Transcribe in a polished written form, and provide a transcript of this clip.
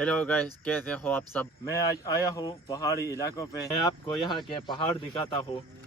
Hello guys, कैसे हो आप सब। मैं आज आया हूँ पहाड़ी इलाकों पे। मैं आपको यहाँ के पहाड़ दिखाता हूँ।